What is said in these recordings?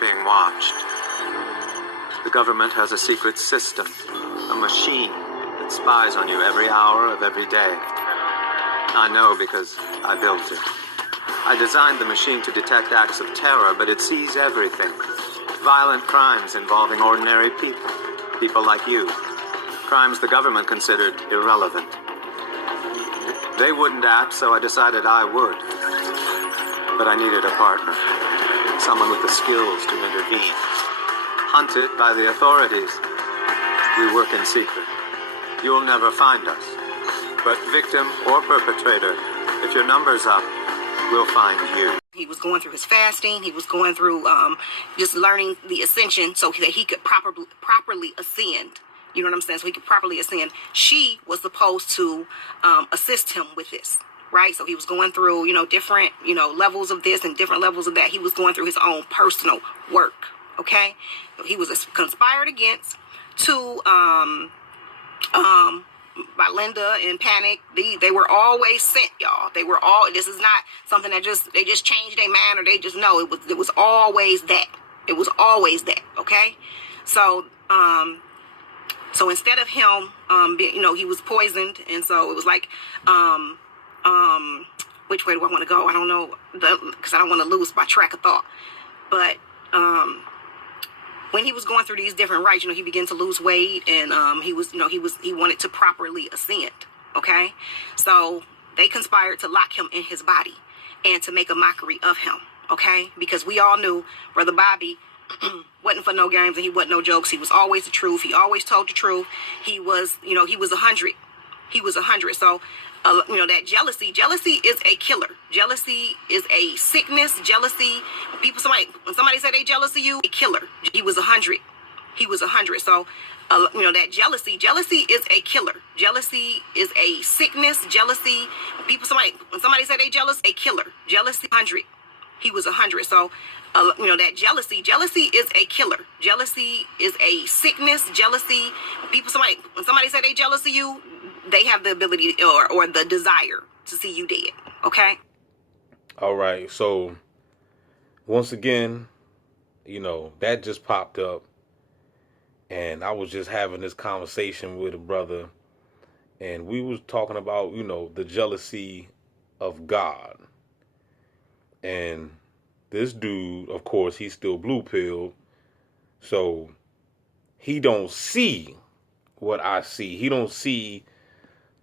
being watched. The government has a secret system, a machine that spies on you every hour of every day. I know because I built it. I designed the machine to detect acts of terror, but it sees everything. Violent crimes involving ordinary people, people like you. Crimes the government considered irrelevant. They wouldn't act, so I decided I would. But I needed a partner, someone with the skills to intervene. Hunted by the authorities, we work in secret. You'll never find us. But victim or perpetrator, if your number's up, we'll find you. He was going through his fasting. He was going through just learning the ascension so that he could properly ascend. You know what I'm saying? So he could properly ascend. She was supposed to assist him with this, right? So he was going through, different, levels of this and different levels of that. He was going through his own personal work, okay? So he was conspired against to by Linda and Panic. They were always sent, y'all. They were all, this is not something that they just changed their mind or they just know. It was always that. It was always that, okay? So instead of him, he was poisoned, and so it was like, which way do I want to go? I don't know, because I don't want to lose my track of thought. But when he was going through these different rites, he began to lose weight, and he wanted to properly ascend. Okay, so they conspired to lock him in his body and to make a mockery of him. Okay, because we all knew Brother Bobby wasn't for no games and he wasn't no jokes. He was always the truth. He always told the truth. He was 100. He was 100. So, that jealousy is a killer. Jealousy is a sickness. Jealousy, when somebody say they jealous of you, a killer. He was 100. He was 100. So, that jealousy is a killer. Jealousy is a sickness. Jealousy, when somebody say they jealous, a killer. Jealousy, 100. He was 100. So, that jealousy is a killer. Jealousy is a sickness. Jealousy, when somebody say they jealous of you, they have the ability or the desire to see you dead. Okay? All right. So, once again, that just popped up. And I was just having this conversation with a brother. And we was talking about, the jealousy of God. And this dude, of course, he's still blue-pilled. So, he don't see what I see. He don't see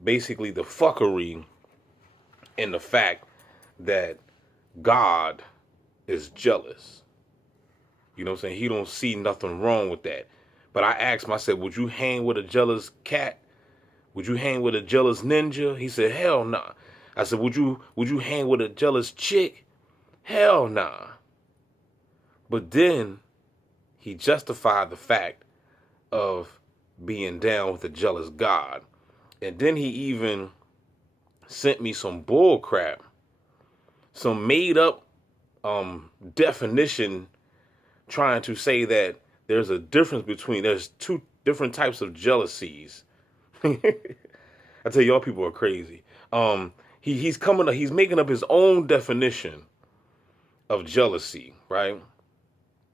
basically the fuckery in the fact that God is jealous. You know what I'm saying? He don't see nothing wrong with that. But I asked him, I said, would you hang with a jealous cat? Would you hang with a jealous ninja? He said, hell nah. I said, would you hang with a jealous chick? Hell nah. But then he justified the fact of being down with a jealous God. And then he even sent me some bull crap, some made up definition trying to say that there's a difference there's two different types of jealousies. I tell y'all people are crazy. He's making up his own definition of jealousy, right?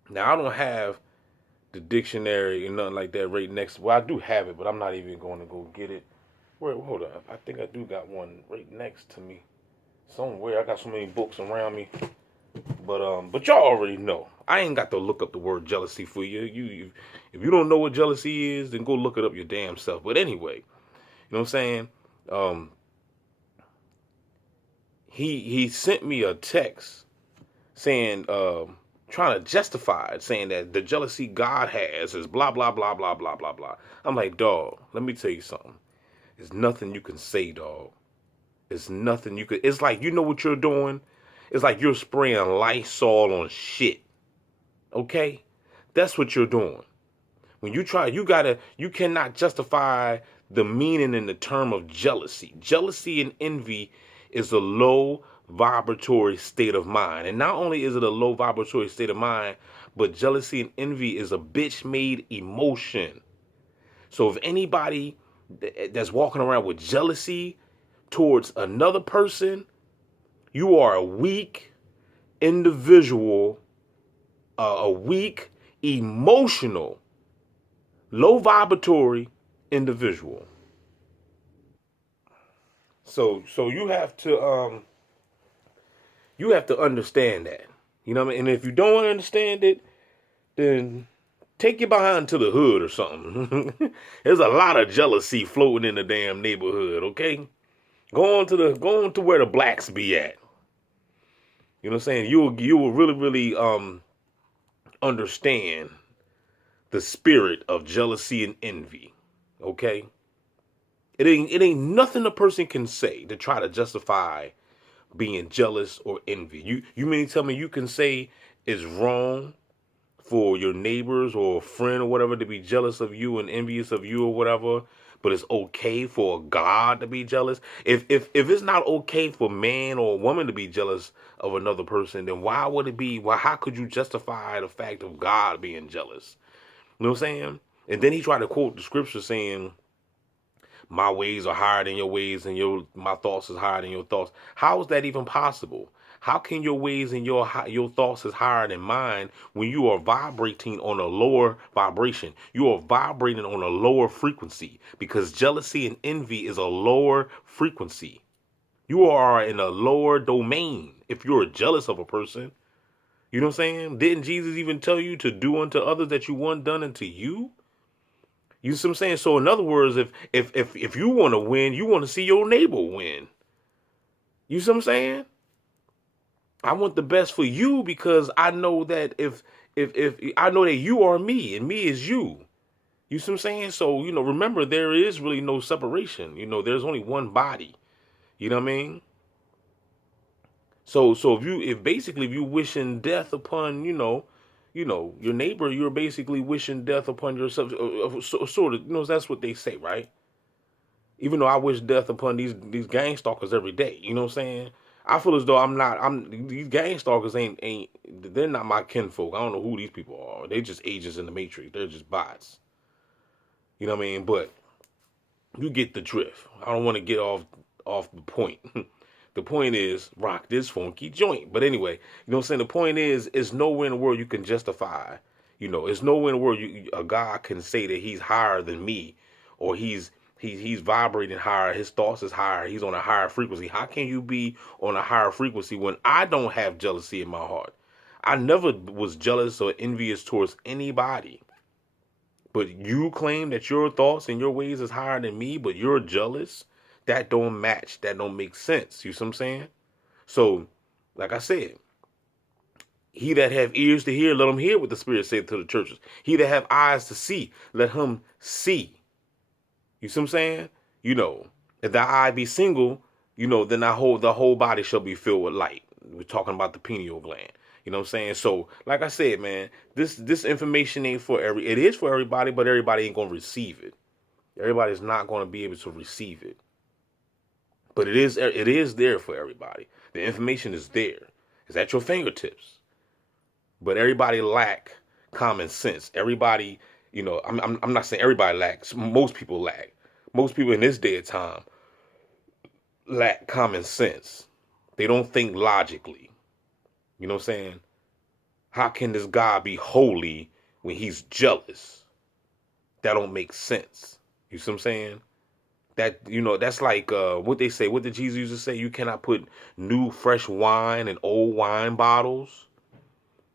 Now, I don't have the dictionary and nothing like that right next. Well, I do have it, but I'm not even going to go get it. Hold up. I think I do got one right next to me somewhere. I got so many books around me. But y'all already know. I ain't got to look up the word jealousy for you. If you don't know what jealousy is, then go look it up your damn self. But anyway, you know what I'm saying? He sent me a text saying, trying to justify it, saying that the jealousy God has is blah, blah, blah, blah, blah, blah, blah. I'm like, dog, let me tell you something. There's nothing you can say, dog. It's nothing you could. It's like, you know what you're doing? It's like you're spraying Lysol on shit. Okay? That's what you're doing. When you try, you cannot justify the meaning in the term of jealousy. Jealousy and envy is a low vibratory state of mind. And not only is it a low vibratory state of mind, but jealousy and envy is a bitch-made emotion. So if anybody that's walking around with jealousy towards another person, you are a weak individual a weak, emotional, low vibratory individual. So you have to understand that. You know what I mean? And if you don't understand it, then take your behind to the hood or something. There's a lot of jealousy floating in the damn neighborhood, okay? Go on to where the blacks be at. You know what I'm saying? You will really, really understand the spirit of jealousy and envy. Okay? It ain't nothing a person can say to try to justify being jealous or envy. You mean to tell me you can say it's wrong for your neighbors or a friend or whatever to be jealous of you and envious of you or whatever, but it's okay for God to be jealous? If it's not okay for man or a woman to be jealous of another person, then why would it be? Well, how could you justify the fact of God being jealous? You know what I'm saying? And then he tried to quote the scripture saying, my ways are higher than your ways, and my thoughts is higher than your thoughts. How is that even possible? How can your ways and your thoughts is higher than mine when you are vibrating on a lower vibration? You are vibrating on a lower frequency, because jealousy and envy is a lower frequency. You are in a lower domain if you're jealous of a person. You know what I'm saying? Didn't Jesus even tell you to do unto others that you want done unto you? You see what I'm saying? So in other words, if you want to win, you want to see your neighbor win. You see what I'm saying? I want the best for you, because I know that if I know that you are me and me is you. You see what I'm saying? So, remember, there is really no separation. There's only one body. You know what I mean? So if you wishing death upon, your neighbor, you're basically wishing death upon yourself. Sort of, that's what they say, right? Even though I wish death upon these gang stalkers every day, you know what I'm saying? I feel as though these gang stalkers they're not my kinfolk. I don't know who these people are. They're just agents in the Matrix. They're just bots. You know what I mean? But you get the drift. I don't want to get off the point. The point is, rock this funky joint. But anyway, you know what I'm saying? The point is, it's nowhere in the world you can justify. It's nowhere in the world a God can say that he's higher than me, or he's vibrating higher. His thoughts is higher. He's on a higher frequency. How can you be on a higher frequency when I don't have jealousy in my heart? I never was jealous or envious towards anybody. But you claim that your thoughts and your ways is higher than me, but you're jealous? That don't match. That don't make sense. You see what I'm saying? So, like I said, he that have ears to hear, let him hear what the Spirit saith to the churches. He that have eyes to see, let him see. You see what I'm saying? If thy eye be single, then the whole body shall be filled with light. We're talking about the pineal gland. You know what I'm saying? So, like I said, man, this information ain't it is for everybody, but everybody ain't going to receive it. Everybody's not going to be able to receive it. But it is there for everybody. The information is there. It's at your fingertips. But everybody lack common sense. Everybody, I'm not saying everybody lacks. Most people lack. Most people in this day of time lack common sense. They don't think logically. You know what I'm saying? How can this God be holy when he's jealous? That don't make sense. You see what I'm saying? That, that's like what they say. What did Jesus used to say? You cannot put new fresh wine in old wine bottles.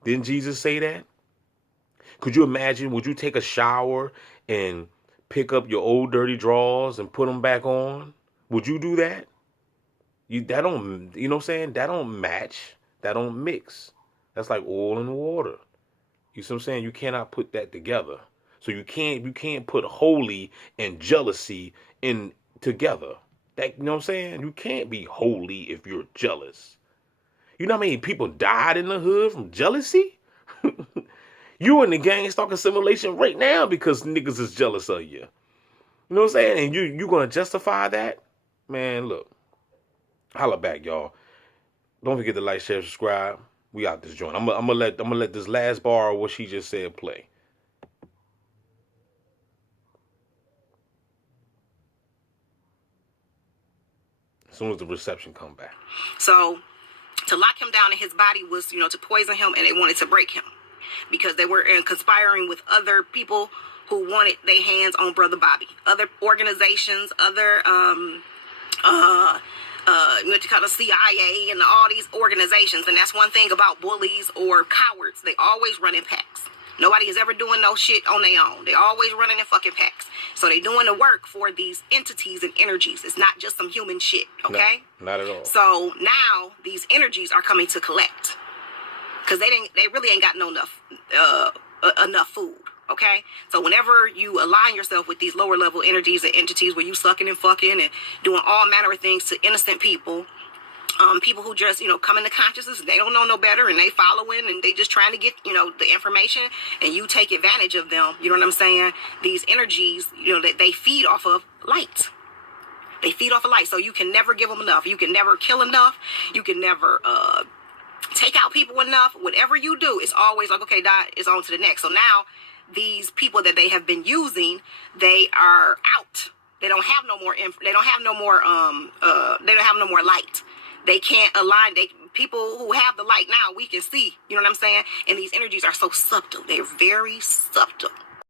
Didn't Jesus say that? Could you imagine? Would you take a shower and pick up your old dirty drawers and put them back on? Would you do that? That don't, you know what I'm saying? That don't match. That don't mix. That's like oil and water. You see what I'm saying? You cannot put that together. So you can't put holy and jealousy in together. That, you know what I'm saying? You can't be holy if you're jealous. You know how many people died in the hood from jealousy? You in the gang stalking simulation right now because niggas is jealous of you. You know what I'm saying? And you gonna justify that? Man, look. Holla back, y'all. Don't forget to like, share, subscribe. We out this joint. I'm gonna let this last bar of what she just said play. As soon as the reception come back. So to lock him down in his body was, to poison him, and they wanted to break him. because they were conspiring with other people who wanted their hands on Brother Bobby. Other organizations, other what you call the CIA and all these organizations. And that's one thing about bullies or cowards. They always run in packs. Nobody is ever doing no shit on their own. They always running in fucking packs. So they doing the work for these entities and energies. It's not just some human shit, okay? No, not at all. So now these energies are coming to collect. Because they really ain't got enough food. Okay, so whenever you align yourself with these lower level energies and entities where you sucking and fucking and doing all manner of things to innocent people, people who just, come into consciousness, they don't know no better and they following and they just trying to get, the information, and you take advantage of them. You know what I'm saying? These energies, they feed off of light. They feed off of light. So you can never give them enough. You can never kill enough. You can never, take out people enough. Whatever you do, it's always like, okay, Dot, it's on to the next. So now, these people that they have been using, they are out. They don't have no more. They don't have no more. They don't have no more light. They can't align. People who have the light now, we can see. You know what I'm saying? And these energies are so subtle. They're very subtle.